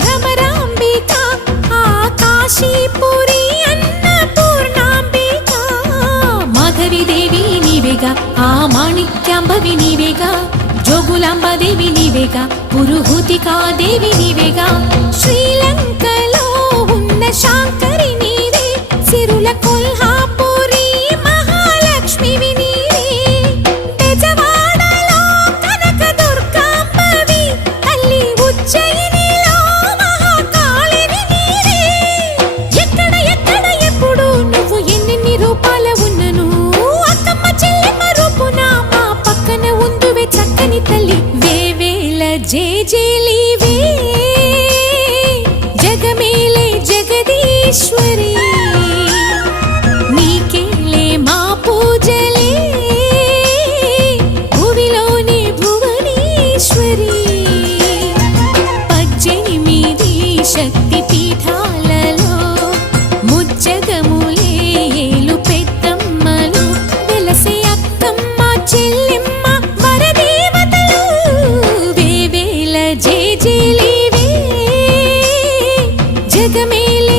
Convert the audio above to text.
భ్రమరాంబిక ఆ కాశీపురి అన్నపూర్ణాంబిక మాధవి దేవి నీవేగా ఆ మాణిక్యాంబవి నీవేగా జోగులాంబదేవి నీవేగా పురుహూతికా దేవి నీవేగా శ్రీలంకలో ఉన్న శాంకరి నీవే సిరుల కొల్హాపురి మహాలక్ష్మివి నీవే బెజవాడలో కనక దుర్గాంబవి తల్లి ఉజ్జయినిలో మహాకాళివి నీవే ఎక్కడ ఎక్కడ ఎప్పుడు నువ్వు ఎన్నెన్ని రూపాల ఉన్నను అక్కమ్మ చెల్లెమ్మ రూపున మా పక్కన ఉందువే చక్కని తల్లి వేవేల జేజేలివే జగమేలే జగదీశ్వరి నీకేలే మా పూజలే భువిలోని భువనేశ్వరి 18 శక్తి పీఠాలలో ముజ్జగములే ఏలు పెద్దమ్మలు వెలసే అక్కమ్మ చెల్లెమ్మ వరదేవతలు వేవేల జేజేలివే జగమేలే